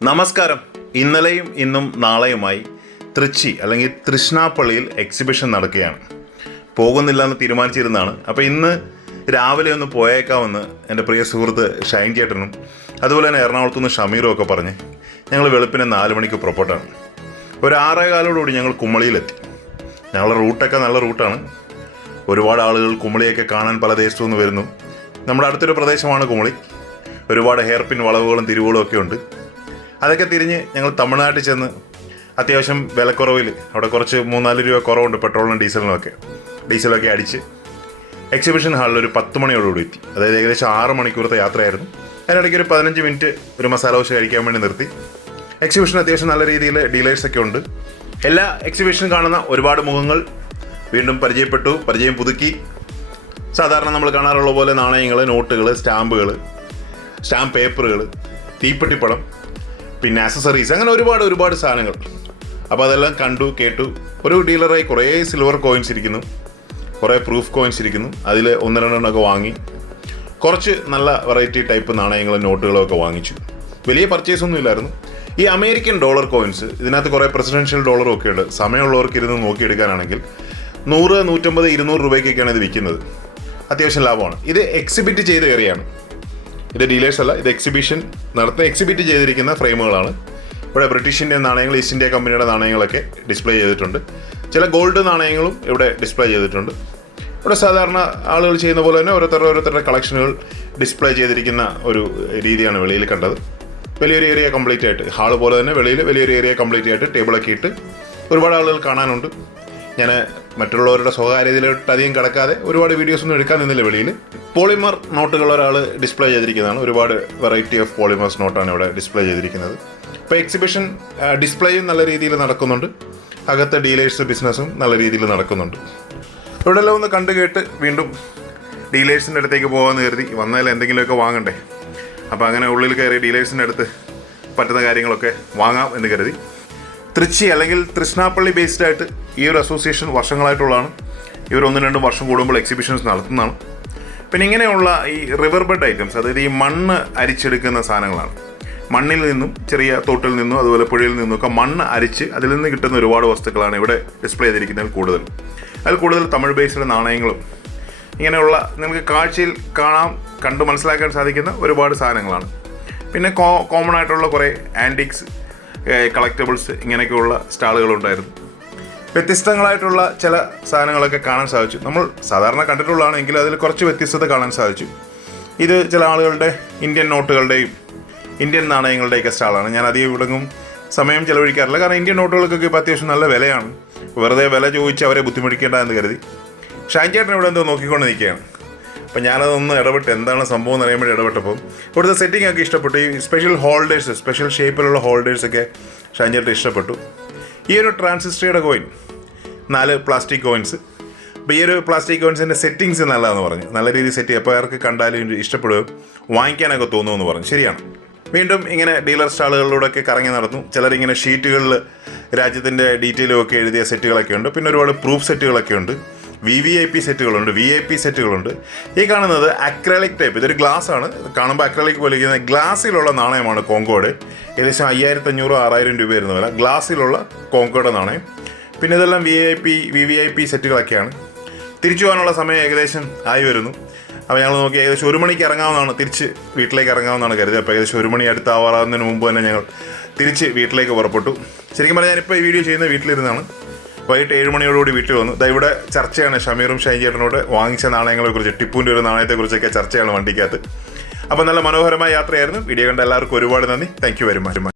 നമസ്കാരം. ഇന്നലെയും ഇന്നും നാളെയുമായി തൃച്ചി അല്ലെങ്കിൽ തൃശ്ശിനാപ്പള്ളിയിൽ എക്സിബിഷൻ നടക്കുകയാണ്. പോകുന്നില്ല എന്ന് തീരുമാനിച്ചിരുന്നതാണ്. അപ്പോൾ ഇന്ന് രാവിലെ ഒന്ന് പോയേക്കാമെന്ന് എൻ്റെ പ്രിയ സുഹൃത്ത് ഷൈൻ ചേട്ടനും അതുപോലെ തന്നെ എറണാകുളത്തു നിന്ന് ഷമീറും ഒക്കെ പറഞ്ഞ് ഞങ്ങൾ വെളുപ്പിനെ 4 മണിക്ക് പുറപ്പെട്ടാണ്. ഒരു 6:15 ഞങ്ങൾ കുമളിയിലെത്തി. ഞങ്ങളുടെ റൂട്ടൊക്കെ നല്ല റൂട്ടാണ്. ഒരുപാട് ആളുകൾ കുമളിയൊക്കെ കാണാൻ പല ദേശത്തു നിന്ന് വരുന്നു. നമ്മുടെ അടുത്തൊരു പ്രദേശമാണ് കുമളി. ഒരുപാട് ഹെയർ പിൻ വളവുകളും തിരിവുകളും ഒക്കെ ഉണ്ട്. അതൊക്കെ തിരിഞ്ഞ് ഞങ്ങൾ തമിഴ്നാട്ടിൽ ചെന്ന് അത്യാവശ്യം വിലക്കുറവിൽ അവിടെ കുറച്ച് 3-4 രൂപ കുറവുണ്ട് പെട്രോളിനും ഡീസലൊക്കെ അടിച്ച് എക്സിബിഷൻ ഹാളിൽ ഒരു 10 മണിയോടുകൂടി എത്തി. അതായത് ഏകദേശം 6 മണിക്കൂറത്തെ യാത്രയായിരുന്നു. അതിനിടയ്ക്ക് ഒരു 15 മിനിറ്റ് ഒരു മസാല ദോശ കഴിക്കാൻ വേണ്ടി നിർത്തി. എക്സിബിഷൻ അത്യാവശ്യം നല്ല രീതിയിൽ ഡീലേഴ്സൊക്കെ ഉണ്ട്. എല്ലാ എക്സിബിഷനും കാണുന്ന ഒരുപാട് മുഖങ്ങൾ വീണ്ടും പരിചയം പുതുക്കി. സാധാരണ നമ്മൾ കാണാറുള്ള പോലെ നാണയങ്ങൾ, നോട്ടുകൾ, സ്റ്റാമ്പ് പേപ്പറുകൾ, തീപ്പെട്ടിപ്പടം, പിന്നെ ആക്സസറീസ്, അങ്ങനെ ഒരുപാട് സാധനങ്ങൾ. അപ്പോൾ അതെല്ലാം കണ്ടു കേട്ടു. ഒരു ഡീലറായി കുറേ സിൽവർ കോയിൻസ് ഇരിക്കുന്നു, കുറേ പ്രൂഫ് കോയിൻസ് ഇരിക്കുന്നു. അതിൽ 1-2 വാങ്ങി. കുറച്ച് നല്ല വെറൈറ്റി ടൈപ്പ് നാണയങ്ങളും നോട്ടുകളും ഒക്കെ വാങ്ങിച്ചു. വലിയ പർച്ചേസ് ഒന്നും ഇല്ലായിരുന്നു. ഈ അമേരിക്കൻ ഡോളർ കോയിൻസ്, ഇതിനകത്ത് കുറേ പ്രസിഡൻഷ്യൽ ഡോളറും ഒക്കെ ഉണ്ട്. സമയമുള്ളവർക്ക് ഇരുന്ന് നോക്കിയെടുക്കാനാണെങ്കിൽ 100, 150, 200 രൂപയ്ക്കൊക്കെയാണ് ഇത് വിൽക്കുന്നത്. അത്യാവശ്യം ലാഭമാണ്. ഇത് എക്സിബിറ്റ് ചെയ്ത് കയറിയാണ്. ഇത് ഡീലേഴ്സ് അല്ല, ഇത് എക്സിബിറ്റ് ചെയ്തിരിക്കുന്ന ഫ്രെയിമുകളാണ്. ഇവിടെ ബ്രിട്ടീഷ് ഇന്ത്യൻ നാണയങ്ങൾ, ഈസ്റ്റ് ഇന്ത്യ കമ്പനിയുടെ നാണയങ്ങളൊക്കെ ഡിസ്പ്ലേ ചെയ്തിട്ടുണ്ട്. ചില ഗോൾഡ് നാണയങ്ങളും ഇവിടെ ഡിസ്പ്ലേ ചെയ്തിട്ടുണ്ട്. ഇവിടെ സാധാരണ ആളുകൾ ചെയ്യുന്ന പോലെ തന്നെ ഓരോരുത്തരുടെ കളക്ഷനുകൾ ഡിസ്പ്ലേ ചെയ്തിരിക്കുന്ന ഒരു രീതിയാണ് വെളിയിൽ കണ്ടത്. വലിയൊരു ഏരിയ കംപ്ലീറ്റ് ആയിട്ട്, ഹാള് പോലെ തന്നെ വെളിയിൽ വലിയൊരു ഏരിയ കംപ്ലീറ്റ് ആയിട്ട് ടേബിളൊക്കെ ഇട്ട് ഒരുപാട് ആളുകൾ കാണാനുണ്ട്. ഞാൻ മറ്റുള്ളവരുടെ സ്വകാര്യതയിലോട്ട് അധികം കിടക്കാതെ ഒരുപാട് വീഡിയോസ് ഒന്നും എടുക്കാൻ നിന്നില്ല. വെളിയിൽ പോളിമർ നോട്ടുകൾ ഒരാൾ ഡിസ്പ്ലേ ചെയ്തിരിക്കുന്നതാണ്. ഒരുപാട് വെറൈറ്റി ഓഫ് പോളിമേഴ്സ് നോട്ടാണ് ഇവിടെ ഡിസ്പ്ലേ ചെയ്തിരിക്കുന്നത്. ഇപ്പോൾ എക്സിബിഷൻ ഡിസ്പ്ലേയും നല്ല രീതിയിൽ നടക്കുന്നുണ്ട്. അകത്തെ ഡീലേഴ്സ് ബിസിനസ്സും നല്ല രീതിയിൽ നടക്കുന്നുണ്ട്. ഇവിടെല്ലാം ഒന്ന് കണ്ടു കേട്ട് വീണ്ടും ഡീലേഴ്സിൻ്റെ അടുത്തേക്ക് പോകാമെന്ന് കരുതി. വന്നതിൽ എന്തെങ്കിലുമൊക്കെ വാങ്ങണ്ടേ. അപ്പോൾ അങ്ങനെ ഉള്ളിൽ കയറി ഡീലേഴ്സിൻ്റെ അടുത്ത് പറ്റുന്ന കാര്യങ്ങളൊക്കെ വാങ്ങാം എന്ന് കരുതി. തൃച്ചി അല്ലെങ്കിൽ തൃശ്ശിനാപ്പള്ളി ബേസ്ഡ് ആയിട്ട് ഈ ഒരു അസോസിയേഷൻ വർഷങ്ങളായിട്ടുള്ളതാണ്. ഇവർ 1-2 വർഷം കൂടുമ്പോൾ എക്സിബിഷൻസ് നടത്തുന്നതാണ്. പിന്നെ ഇങ്ങനെയുള്ള ഈ റിവർ ബെഡ് ഐറ്റംസ്, അതായത് ഈ മണ്ണ് അരിച്ചെടുക്കുന്ന സാധനങ്ങളാണ്. മണ്ണിൽ നിന്നും, ചെറിയ തോട്ടിൽ നിന്നും അതുപോലെ പുഴയിൽ നിന്നുമൊക്കെ മണ്ണ് അരിച്ച് അതിൽ നിന്ന് കിട്ടുന്ന ഒരുപാട് വസ്തുക്കളാണ് ഇവിടെ ഡിസ്പ്ലേ ചെയ്തിരിക്കുന്നതിൽ കൂടുതൽ. അതിൽ കൂടുതൽ തമിഴ് ബേസ്ഡ് നാണയങ്ങളും ഇങ്ങനെയുള്ള നിങ്ങൾക്ക് കാഴ്ചയിൽ കണ്ട് മനസ്സിലാക്കാൻ സാധിക്കുന്ന ഒരുപാട് സാധനങ്ങളാണ്. പിന്നെ കോമൺ ആയിട്ടുള്ള കുറേ ആൻറ്റിക്സ്, കളക്റ്റബിൾസ്, ഇങ്ങനെയൊക്കെയുള്ള സ്റ്റാളുകളുണ്ടായിരുന്നു. വ്യത്യസ്തങ്ങളായിട്ടുള്ള ചില സാധനങ്ങളൊക്കെ കാണാൻ സാധിച്ചു. നമ്മൾ സാധാരണ കണ്ടിട്ടുള്ളതാണ്, എങ്കിലും അതിൽ കുറച്ച് വ്യത്യസ്തത കാണാൻ സാധിച്ചു. ഇത് ചില ആളുകളുടെ ഇന്ത്യൻ നോട്ടുകളുടെയും ഇന്ത്യൻ നാണയങ്ങളുടെയൊക്കെ സ്റ്റാളാണ്. ഞാൻ അധികം ഇവിടെങ്ങും സമയം ചിലവഴിക്കാറില്ല. കാരണം ഇന്ത്യൻ നോട്ടുകൾക്കൊക്കെ ഇപ്പോൾ അത്യാവശ്യം നല്ല വിലയാണ്. വെറുതെ വില ചോദിച്ച് അവരെ ബുദ്ധിമുട്ടിക്കേണ്ട എന്ന് കരുതി ഷൈൻ ചേട്ടൻ ഇവിടെ എന്തോ നോക്കിക്കൊണ്ട് നിൽക്കുകയാണ്. അപ്പോൾ ഞാനതൊന്ന് ഇടപെട്ട് എന്താണ് സംഭവം എന്ന് അറിയാൻ വേണ്ടി ഇടപെട്ടപ്പോൾ ഇവിടുത്തെ സെറ്റിംഗ് ഒക്കെ ഇഷ്ടപ്പെട്ടു. ഈ സ്പെഷ്യൽ ഷേപ്പിലുള്ള ഹോൾഡേഴ്സൊക്കെ ഷൈൻ ചേട്ടൻ ഇഷ്ടപ്പെട്ടു. ഈ ഒരു ട്രാൻസിസ്റ്ററിയുടെ കോയിൻ, 4 പ്ലാസ്റ്റിക് കോയിൻസ്. അപ്പോൾ ഈ ഒരു പ്ലാസ്റ്റിക് കോയിൻസിൻ്റെ സെറ്റിങ്സ് നല്ലതെന്ന് പറഞ്ഞു. നല്ല രീതിയിൽ സെറ്റ് ചെയ്യും. അപ്പോൾ അവർക്ക് കണ്ടാലും ഇഷ്ടപ്പെടുകയും വാങ്ങിക്കാനൊക്കെ തോന്നുമെന്ന് പറഞ്ഞു. ശരിയാണ്. വീണ്ടും ഇങ്ങനെ ഡീലർ സ്റ്റാളുകളിലൂടെയൊക്കെ കറങ്ങി നടന്നു. ചിലരിങ്ങനെ ഷീറ്റുകളിൽ രാജ്യത്തിൻ്റെ ഡീറ്റെയിലും ഒക്കെ എഴുതിയ സെറ്റുകളൊക്കെ ഉണ്ട്. പിന്നെ ഒരുപാട് പ്രൂഫ് സെറ്റുകളൊക്കെ ഉണ്ട്. VVIP സെറ്റുകളുണ്ട്, VIP സെറ്റുകളുണ്ട്. ഈ കാണുന്നത് അക്രലിക് ടൈപ്പ്. ഇതൊരു ഗ്ലാസ് ആണ്. കാണുമ്പോൾ അക്രലിക് പോലെ ഇരിക്കുന്ന ഗ്ലാസ്സിലുള്ള നാണയമാണ് കോങ്കോഡ്. ഏകദേശം 5500-6000 രൂപ വരുന്ന വില ഗ്ലാസ്സിലുള്ള കോങ്കോഡ് നാണയം. പിന്നെ ഇതെല്ലാം VVIP സെറ്റുകളൊക്കെയാണ്. തിരിച്ചു പോകാനുള്ള സമയം ഏകദേശം ആയി വരുന്നു. അപ്പോൾ ഞങ്ങൾ നോക്കി ഏകദേശം 1 മണിക്ക് ഇറങ്ങാവുന്നതാണ്, തിരിച്ച് വീട്ടിലേക്ക് ഇറങ്ങാവുന്നതാണ് കരുതി. അപ്പോൾ ഏകദേശം 1 മണി അടുത്താവാറാകുന്നതിന് മുമ്പ് തന്നെ ഞങ്ങൾ തിരിച്ച് വീട്ടിലേക്ക് പുറപ്പെട്ടു. ശരിക്കും പറഞ്ഞാൽ ഞാനിപ്പോൾ ഈ വീഡിയോ ചെയ്യുന്നത് വീട്ടിലിരുന്നാണ്. വൈകിട്ട് 7 മണിയോടുകൂടി വീട്ടിൽ വന്നു. ഇവിടെ ചർച്ചയാണ് ഷമീറും ഷൈൻ ചേട്ടനോട് വാങ്ങിച്ച നാണയങ്ങളെക്കുറിച്ച്, ടിപ്പുവിൻ്റെ ഒരു നാണയത്തെക്കുറിച്ചൊക്കെ ചർച്ചയാണ് വണ്ടിക്കകത്ത്. അപ്പോൾ നല്ല മനോഹരമായ യാത്രയായിരുന്നു. വീഡിയോ കണ്ട എല്ലാവർക്കും ഒരുപാട് നന്ദി. Thank you very much.